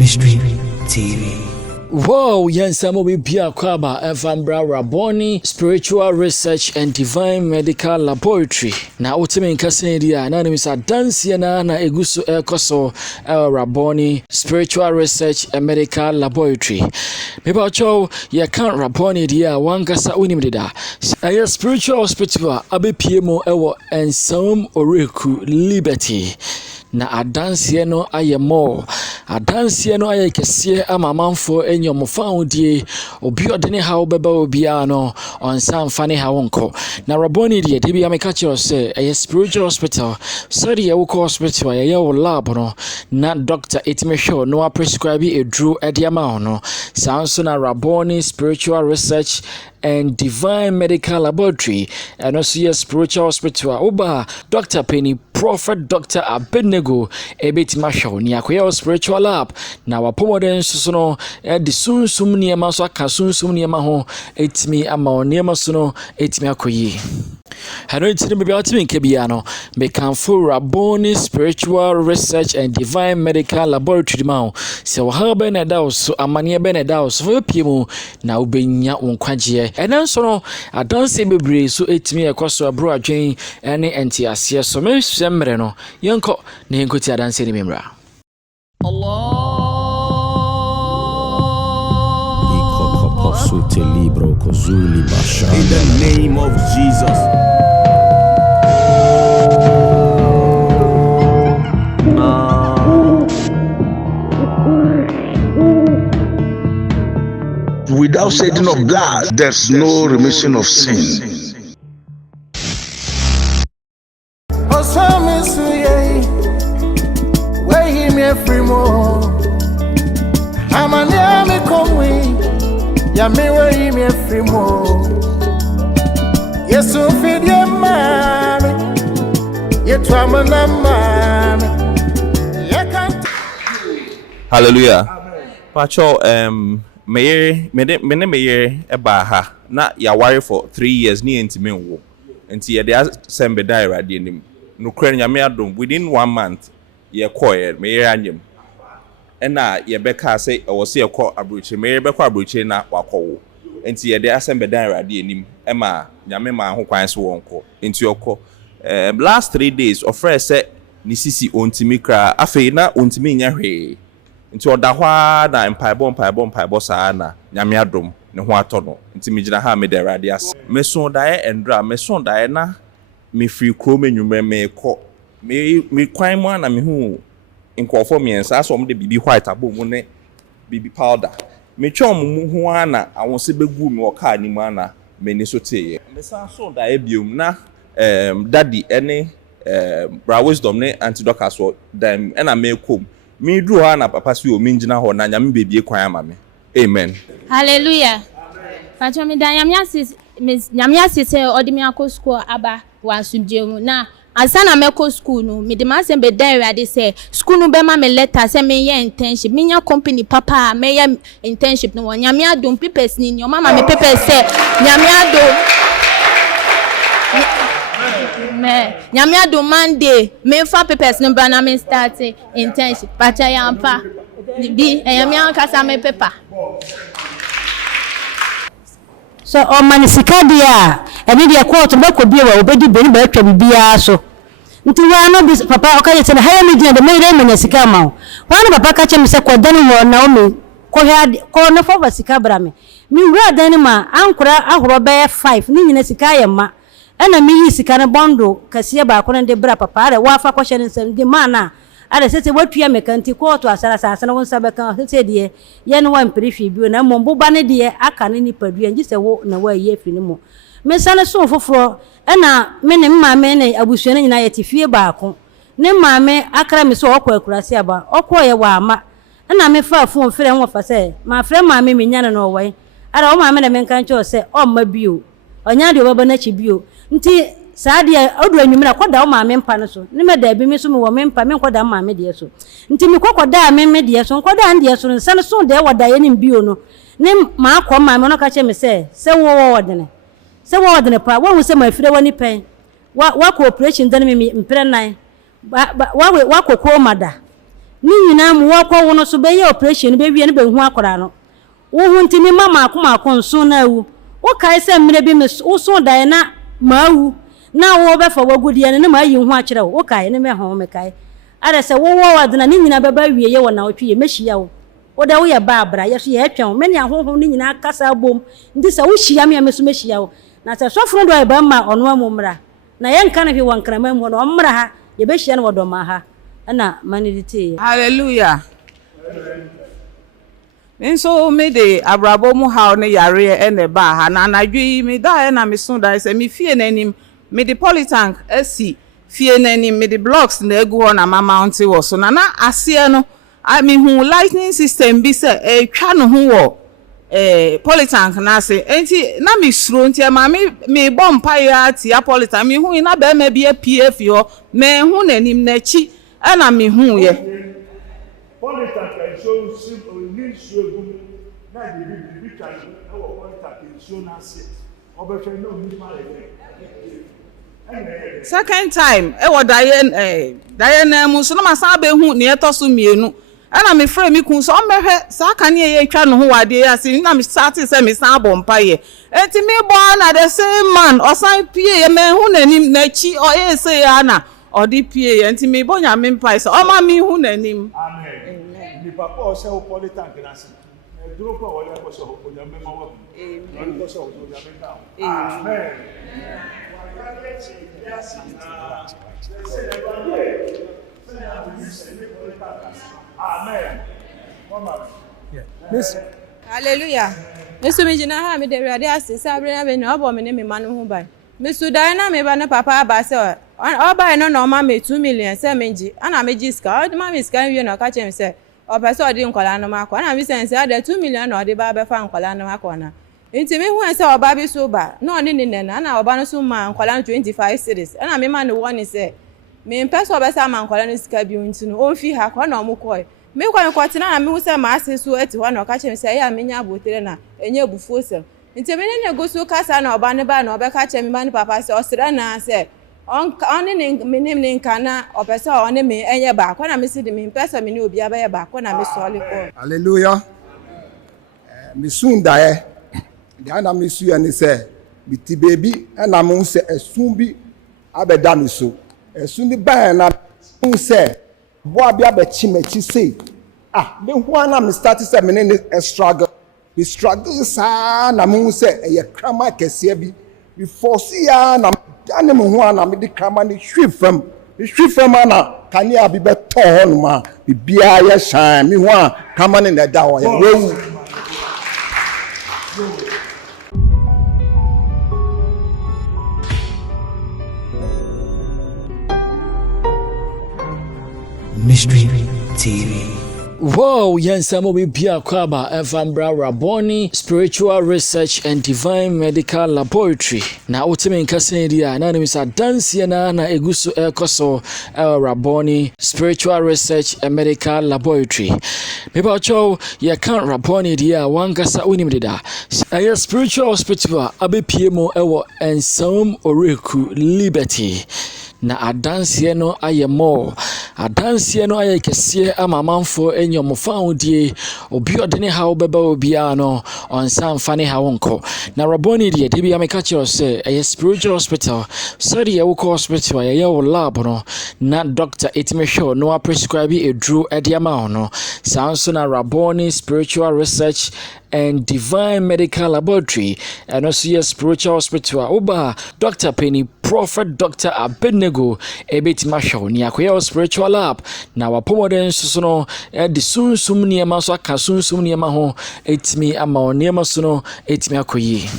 Mystery TV. Wow, Yansamo Bibia Kwaba, Evambra Raboni, Spiritual Research and Divine Medical Laboratory. Na ultimate Cassidia, anonymous a Dansiana, na Egusu Elcoso, El Raboni, Spiritual Research and Medical Laboratory. Mebacho, ya can't Raboni dia, Wangasa Unimida. A spiritual hospital, Abe Piemo Ewo, and some Oreku Liberty. Na adansie no ayemo adansie no ayekese amamanfo enyom faudie obi odene ha obeba obia no onsan fane ha wonko na raboni de bia meka kire se eye spiritual hospital sori ye wo hospital ye wo lab no na doctor etimehwe no prescribe edru ediama no sanso na raboni spiritual research and Divine Medical Laboratory and also your spiritual hospital oba Dr. Penny Prophet Dr. Abednego ebetima show ni akoya spiritual lab na wapomoden so no de sunsum niema so aka sunsum niema ho etimi ama oniema so no etimi akoyi hano itini bebe atimi nkebia no mekanfo Raboni Spiritual Research and Divine Medical Laboratory ma se wo ha be na da so amane be na da so fo piemu na obenya wonkwaje enen so no adanse bebre so etimi ekoso abro adwen ene entiase so me semre no yenko na yenkoti adanse ni memra Allah in the name of Jesus. Without shedding of blood, there's no remission of sin. Hallelujah. Pacho me eba ha na ya worry for 3 years ni entime wo enti ye dey sembe die rade nim no kra nyame adom within 1 month ye koye me anyem ena ye beka say wo se ye ko abrochi me beka abrochi na wakowo enti ye dey sembe die rade nim ema nyame ma ho kwan so wonko enti okọ last 3 days ofre say ni sisi ontimi kra afei na ontimi nya hwe nti odahwa na empaibo saa na nyame adom ne ho atono nti migina ha me de rade as meso dae endra meso dae na me free krom enwumre me ko me kwan mu na me hu nkofo miensa aso mo de bibi white abom mu ne bibi powder me twom mu ho ana awonse begu me oka ni mu ana me ni so teye me sa so dae biom na daddy ene bra wisdom ne antidoka so dem ena me kom me dru ha na papa si o me ngina ho na nyame bebie kwan ama me amen hallelujah pacho me dan nyame asese odimi akọ school aba wansumjemu na asana meko school no me de ma se be dan rade se school no be ma me letter se me ye internship me nya company papa me ye internship no nyame adom papers ni nyo mama me papers se nyame adom nyame adom Monday me fa papers no bra na me start internship pacha yampa bi nyame ankasa me paper so o manisika dia eni dia court be ko bia wa obedi beni ba atwa bibia so nti wa no bi papa o ka yete na haya me dia de me re manisika ma wa no papa ka che me se ko dani ho na o me ko no fo basika bra me mi wura dani ma ankura ahoro be 5 ni nyina sika ye ma ena mi yi sika ne bondo kase ba ko de bra papa are wa fa ko hye nsem de ma na are sese watua mekanti court asara na won sabe kan sese de ye no wa mpirifi bi na mombo ba ne de aka ne nipadua ngi se wo na wa yi afiri ne mo me sane so foforo ena me ne maame ne abusua ne nyina ye tifie ba ko ne maame akra me so okọ akurase aba okọ ye wa ama ena me fa fon fere ho fa se ma fere maame me nya ne no wai ara o maame ne me kan cho se o ma bio onya de obaba na chi bio nti sadia odu anwumira koda o maame mpa no so ne me da bi me so me wo me mpa me koda maame de so nti me kokoda me de so koda ande so nsan so de woda ye nim bio no ne ma akọ maame no ka che me se wo wodene pa wo hu se ma afire wani pen wa cooperation dan me mpre nan wa kokro mada ni nyina mu wakọ wono so be ye operation be wie ne be hu akora no wo hu ntimi mama akoma akonso na awu wo kai se mre bi me wo so dan na mawu na wo be fa wagudie ne ma yi hu akere wo kai ne me ho me kai ada se wo wadena ni nyina be ba wie ye wo na otwe ye mehia wo wo da wo ye ba abra ye so ye atwan me ne ahoho ni nyina kasa bom ndi se wo hia me me so mehia wo na se sofro do e ba ma ono amumra na ye nka na hwe wankrama mu no omra ha ye be hia ne wo do ma ha na manidite. Hallelujah. Nso me de abrabo mu ha ne yare e ne ba ha na anadwi me da e na me so da se me fie nanim me de polytank asi fie nanim me de blocks na egu ho na mount wo so na ase no me hu lightning system bi se e twa no ho wo polytank na se enti na me suro enti ma me bompa ya ti ya polytank me hu na ba ma bi apie fi ho me hu nanim na chi ana me hu ye Polytank show simple need show na the big time our polytank show na se obefẹ no ni ma le second time e wo daye mu so na masa be hu ne eto so mienu ana me frɛ me kun so omehwe sa ka ne ye twa no ho wade ya se na me start se me san bompa ye enti me bo na the same man osan pie ye me hu nanim na chi o ye se ya na odi pie ye enti me bo nya me mpa se o ma me hu nanim amen ni papa o se o polytank na se e duro ko o ya ko so o ya me ma wa amen ko so o ya me ta amen amen Miss Hallelujah. Miss Mijina ha me de rade asese abre na be na obo me ne me manu ho ban. Miss Diana me ba na papa ba se o ba no no ma me 2 million se menji ana me ji ska o ma me ska wie no ka chem se o pe se o di nkola no ma ko ana me sense ade 2 million no de ba be fa nkola no ma ko na nti me hu se o ba bi so ba no ne ne na ana o ba no so ma nkola 25 series ana me ma no woni se me mpe so be sa ma nkola no ska bi nti no o fi ha ko na o mu ko me kwa me kwatina na me hu se ma ase so ati ho na o ka chem se ya me nya abotere na enye bufuo se nti me ne go so kasa na o ba ne ba na o be ka chem me ba ne papa se o sira na se on ne me ne nkana o be se o ne me enye ba ko na me si de me pesa me ne obi aba ye ba ko na me so le ko Hallelujah. Me soon die. The ana me su ani se biti baby ana mo se esun bi abeda me so esun ni ba na mo se bo abia be chimechi say me hu ana me start say me ne struggle we struggle sa na mo se ye krama kese bi we force ya na ane mo hu ana me di krama ni hwifam ana kani abi be to ho no ma bibia ye shan me hu a krama ni na da ho ye wewu Mystery TV. Wow, Yansamo Bibia Kwaba, Evambra Raboni, Spiritual Research and Divine Medical Laboratory. Na ultimate Cassidia, Anonymous Danciana, na Egusu Ekoso, Raboni, Spiritual Research and Medical Laboratory. Mebacho, ya can't Raboni dia, Wangasa Unimida. A spiritual hospital, Abe Piemo Ewo, and some Oreku Liberty. Na adansie no ayemo adansie no ayekese amamanfo enyom faudie obi odene ha obeba obi ano onsan fane ha wonko na Raboni de bia meka kire se a spiritual hospital study ye woko hospital ye wo lab no na doctor etimehwe no prescribe edru ediama no sanso na Raboni Spiritual Research and Divine Medical Laboratory and also your spiritual hospital oba Dr. Penny Prophet Dr. Abednego ebetima show ni akoya spiritual lab na wapomoden so no de sunsum niema so aka sunsum niema ho etimi ama oniema so no etimi akoyi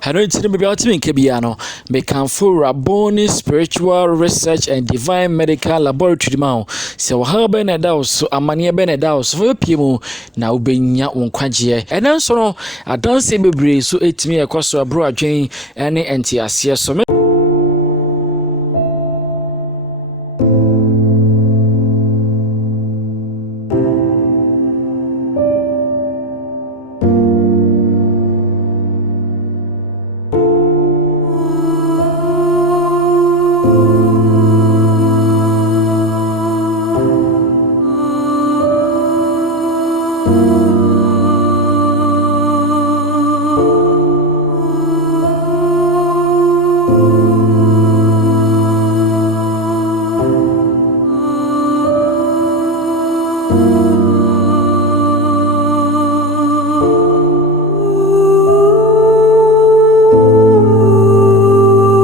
hano itini bibia otimi nke bia no mekanfo Raboni Spiritual Research and Divine Medical Laboratory ma se wo ha be na da so amane be na da so fo piemu na ubenya wonkwaje enen so no adanse bebre so etimi ekoso abro adwen ene entiase so Lord.